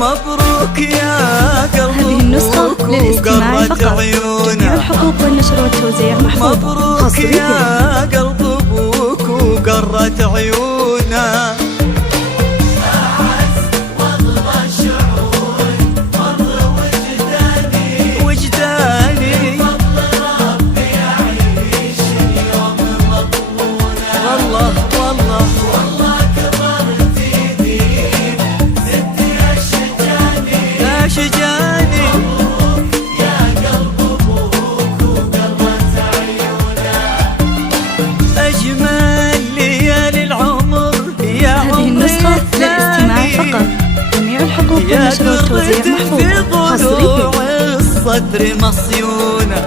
مبروك يا قلب هذه النسخة للاستماع فقط. جميع الحقوق والنشر والتوزيع محفوظ. مبروك يا قلب ابوك وقرت عيونه. جميع الحقوق والنشر والتوزيع محفوظ. حصريا الصدر مصيونة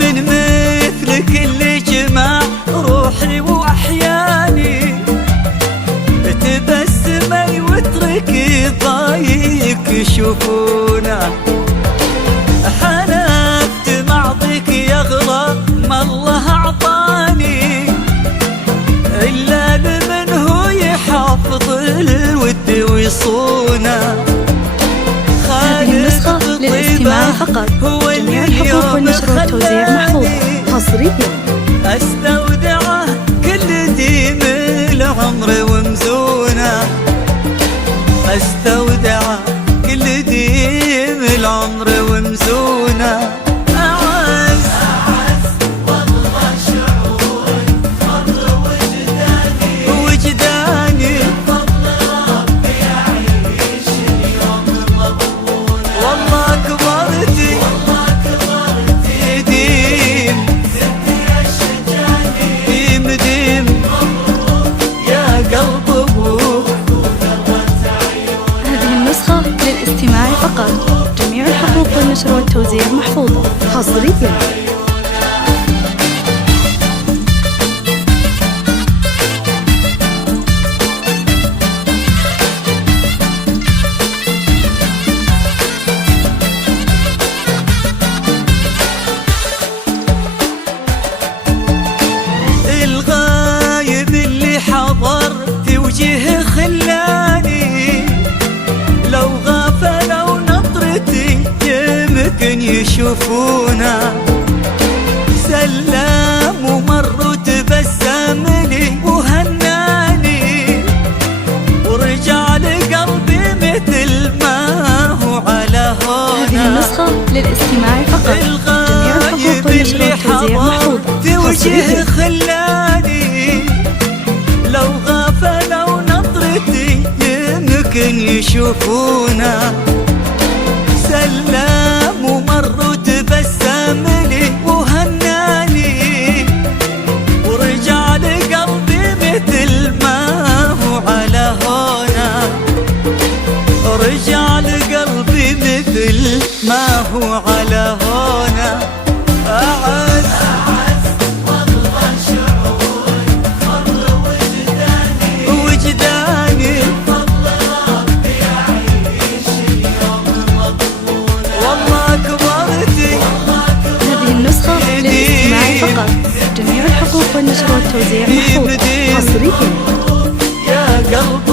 من مثلك اللي جمع روحي وأحياني، تبسمي واتركي ضايق يشوفونا. حلفت معضك يغلى ما الله أعطاني، إلا لمن هو يحافظ الود ويصونه. هذه النسخة للاستماع فقط. جميع الحقوق والنشر والتوزيع محفوظ. حصريا استودعه كل ديم العمر ومزونه. استودعه كل ديم العمر ومزونه. للاستماع فقط. جميع الحقوق والنشر والتوزيع محفوظة. حصريا الغايب اللي حضر في وجهه خلاني، لو غافلوا نظرتي يمكن يشوفونا. سلام ومر وتبسمني وهناني، ورجع لقلبي مثل ما هو على هونا. هذه النسخة للاستماع فقط. جميع الحقوق والنشر والتوزيع محفوظة. في وجهه خلاني، لو غافلوا نظرتي يمكن يشوفونا. سلام ومر وتبسمني وهناني، ورجع لقلبي مثل ما هو على هونا. رجع لقلبي مثل ما هو على هونا. فقط. جميع الحقوق والنشر والتوزيع محفوظ. حصريا يا قلب